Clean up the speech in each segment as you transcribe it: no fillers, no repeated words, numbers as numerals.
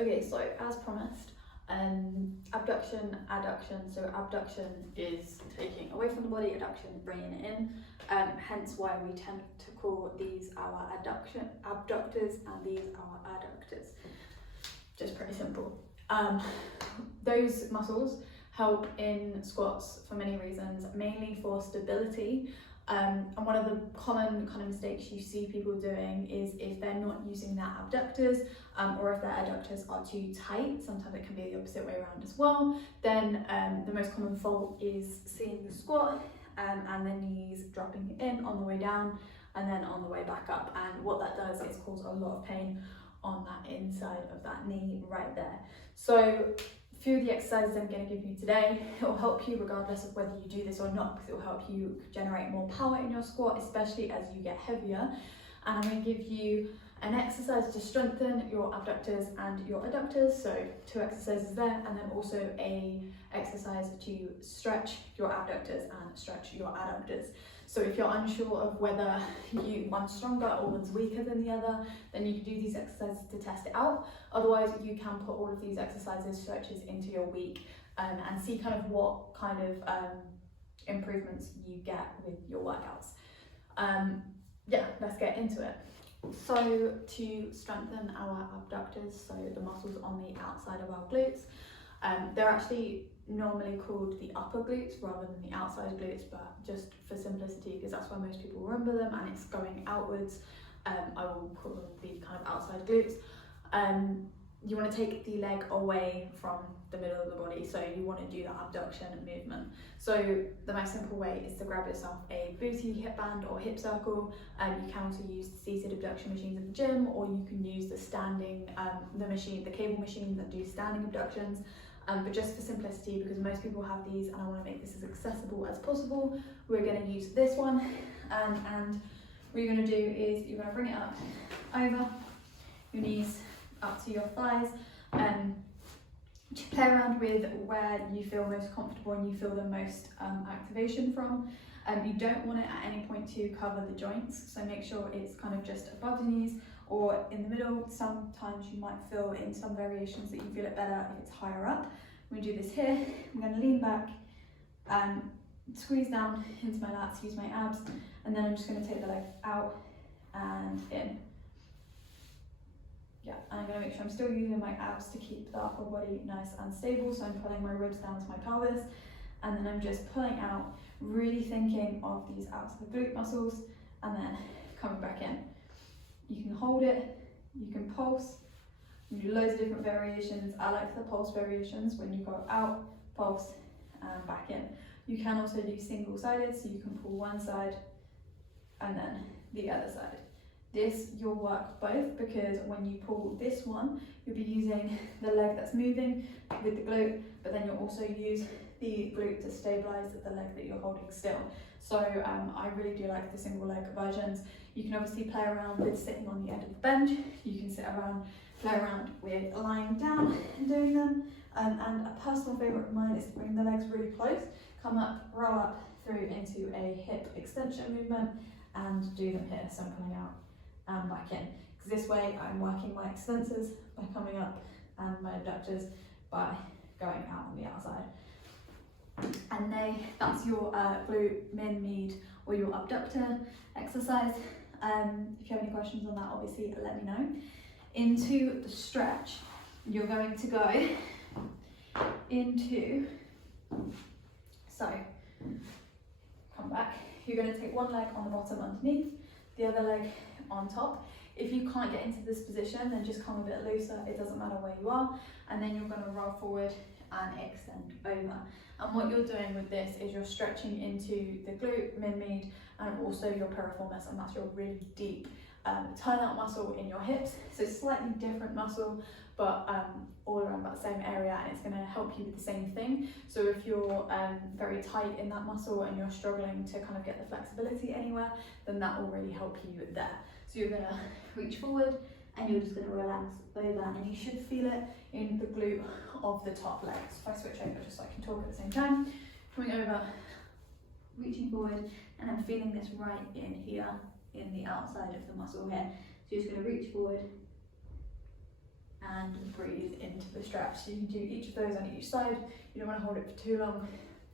Okay, so as promised, abduction, adduction. So abduction is taking away from the body, adduction bringing it in. Hence why we tend to call these our abductors and these our adductors. Just pretty simple. Those muscles help in squats for many reasons, mainly for stability. And one of the common kind of mistakes you see people doing is if they're not using their abductors, or if their adductors are too tight, sometimes it can be the opposite way around as well, then the most common fault is seeing the squat and the knees dropping in on the way down and then on the way back up. And what that does is cause a lot of pain on that inside of that knee right there. So a few of the exercises I'm going to give you today, it will help you regardless of whether you do this or not, because it will help you generate more power in your squat, especially as you get heavier. And I'm going to give you an exercise to strengthen your abductors and your adductors, so 2 exercises there, and then also a exercise to stretch your abductors and stretch your adductors. So if you're unsure of whether one's stronger or one's weaker than the other, then you can do these exercises to test it out. Otherwise, you can put all of these exercises, stretches into your week and see kind of what kind of improvements you get with your workouts. Yeah, let's get into it. So to strengthen our abductors, so the muscles on the outside of our glutes, they're actually normally called the upper glutes rather than the outside glutes, but just for simplicity, because that's where most people remember them and it's going outwards, I will call them the kind of outside glutes. You want to take the leg away from the middle of the body, so you want to do that abduction movement. So the most simple way is to grab yourself a booty hip band or hip circle. You can also use the seated abduction machines at the gym, or you can use the standing, the cable machines that do standing abductions. But just for simplicity, because most people have these and I want to make this as accessible as possible, we're going to use this one. And what you're going to do is you're going to bring it up over your knees up to your thighs, play around with where you feel most comfortable and you feel the most activation from. You don't want it at any point to cover the joints, so make sure it's kind of just above the knees or in the middle. Sometimes you might feel in some variations that you feel it better if it's higher up. We do this here. I'm going to lean back and squeeze down into my lats, use my abs, and then I'm just going to take the leg out and in. Yeah, and I'm going to make sure I'm still using my abs to keep the upper body nice and stable, so I'm pulling my ribs down to my pelvis, and then I'm just pulling out, really thinking of these outside glute muscles, and then coming back in. You can hold it, you can pulse, you can do loads of different variations. I like the pulse variations when you go out, pulse, and back in. You can also do single-sided, so you can pull one side and then the other side. This, you'll work both, because when you pull this one, you'll be using the leg that's moving with the glute, but then you'll also use the glute to stabilize the leg that you're holding still. So I really do like the single leg versions. You can obviously play around with sitting on the end of the bench. You can play around with lying down and doing them. And a personal favorite of mine is to bring the legs really close, come up, roll up through into a hip extension movement and do them here. So I'm coming out and back in, because this way I'm working my extensors by coming up and my abductors by going out on the outside. And that's your glute, min, med, or your abductor exercise. If you have any questions on that, obviously let me know. Into the stretch, you're going to go into, so come back, you're going to take one leg on the bottom underneath, the other leg on top. If you can't get into this position, then just come a bit looser, it doesn't matter where you are, and then you're going to roll forward and extend over. And what you're doing with this is you're stretching into the glute, min, med, and also your piriformis, and that's your really deep turnout muscle in your hips. So slightly different muscle, but all around that same area, and it's going to help you with the same thing. So if you're very tight in that muscle and you're struggling to kind of get the flexibility anywhere, then that will really help you there. So you're going to reach forward and you're just going to relax over, and you should feel it in the glute of the top leg. So if I switch over just so I can talk at the same time, coming over, reaching forward, and I'm feeling this right in here, in the outside of the muscle here. So you're just going to reach forward and breathe into the stretch. So you can do each of those on each side. You don't want to hold it for too long,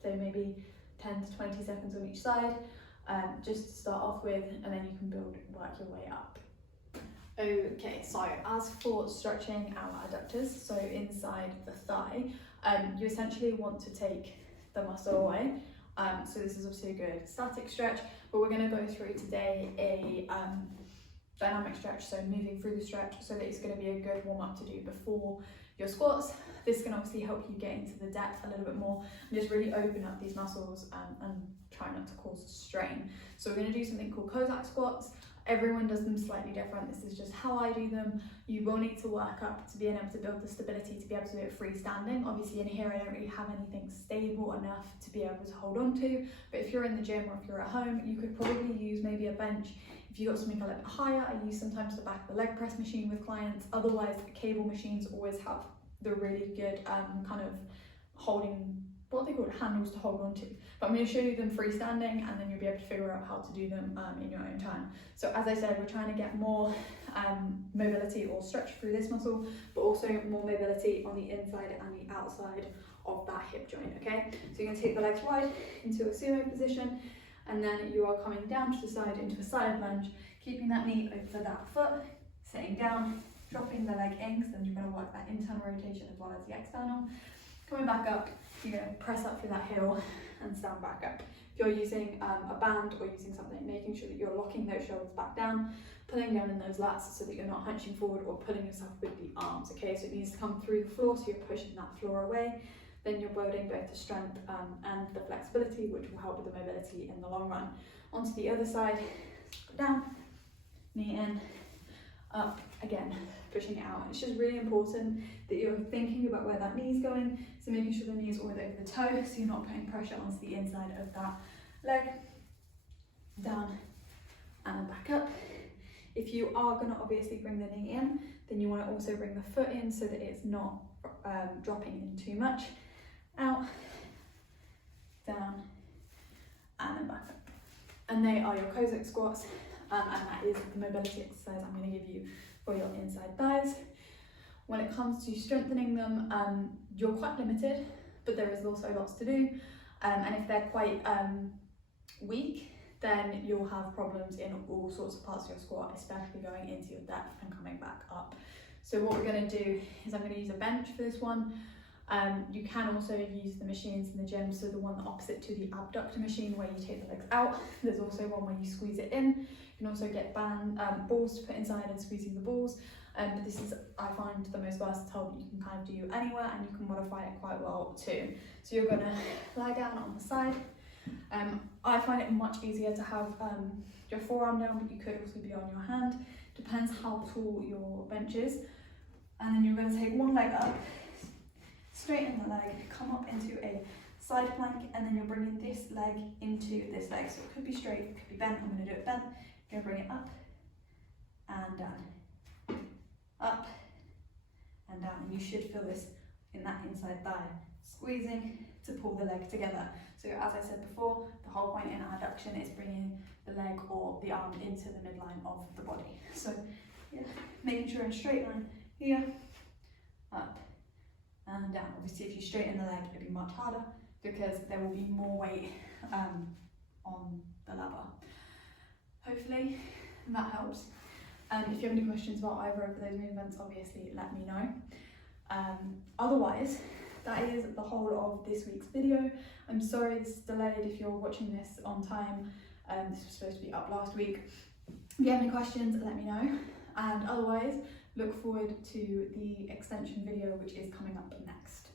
so maybe 10 to 20 seconds on each side, just to start off with, and then you can work your way up. Okay, so as for stretching our adductors, so inside the thigh, you essentially want to take the muscle away. So this is obviously a good static stretch, but we're going to go through today a dynamic stretch, so moving through the stretch, so that it's going to be a good warm up to do before your squats. This can obviously help you get into the depth a little bit more and just really open up these muscles and try not to cause strain. So we're going to do something called Cossack squats. Everyone does them slightly different. This is just how I do them. You will need to work up to being able to build the stability to be able to do it freestanding. Obviously in here I don't really have anything stable enough to be able to hold on to, but if you're in the gym or if you're at home, you could probably use maybe a bench. If you've got something a little bit higher, I use sometimes the back of the leg press machine with clients. Otherwise, the cable machines always have the really good kind of holding, what they call it, handles to hold on to. But I'm going to show you them freestanding, and then you'll be able to figure out how to do them in your own time. So as I said, we're trying to get more mobility or stretch through this muscle, but also more mobility on the inside and the outside of that hip joint, okay? So you're going to take the legs wide into a sumo position, and then you are coming down to the side into a side lunge, keeping that knee over that foot, sitting down, dropping the leg in, because then you're going to work that internal rotation as well as the external. Coming back up, you're going to press up through that heel and stand back up. If you're using a band or using something, making sure that you're locking those shoulders back down, pulling down in those lats so that you're not hunching forward or pulling yourself with the arms, okay? So it needs to come through the floor, so you're pushing that floor away. Then you're building both the strength and the flexibility, which will help with the mobility in the long run. Onto the other side, down, knee in, up, again, pushing it out. It's just really important that you're thinking about where that knee is going, so making sure the knee is always over the toe, so you're not putting pressure onto the inside of that leg. Down and back up. If you are going to obviously bring the knee in, then you want to also bring the foot in so that it's not dropping in too much. Out, down, and then back up. And they are your Cossack squats, and that is the mobility exercise I'm going to give you for your inside thighs. When it comes to strengthening them, you're quite limited, but there is also lots to do. And if they're quite weak, then you'll have problems in all sorts of parts of your squat, especially going into your depth and coming back up. So what we're going to do is I'm going to use a bench for this one. You can also use the machines in the gym, so the one opposite to the abductor machine where you take the legs out. There's also one where you squeeze it in. You can also get balls to put inside and squeezing the balls. But this is, I find, the most versatile that you can kind of do anywhere, and you can modify it quite well too. So you're going to lie down on the side. I find it much easier to have your forearm down, but you could also be on your hand. Depends how tall your bench is. And then you're going to take one leg up, straighten the leg, come up into a side plank, and then you're bringing this leg into this leg. So it could be straight, it could be bent. I'm going to do it bent. You're going to bring it up and down, up and down. And you should feel this in that inside thigh, squeezing to pull the leg together. So as I said before, the whole point in adduction is bringing the leg or the arm into the midline of the body. So yeah, making sure in a straight line here, up and down. Obviously if you straighten the leg, it'll be much harder because there will be more weight on the lever. Hopefully that helps. If you have any questions about either of those movements, obviously let me know. Otherwise, that is the whole of this week's video. I'm sorry this is delayed if you're watching this on time. This was supposed to be up last week. If you have any questions, let me know. And otherwise, look forward to the extension video, which is coming up next.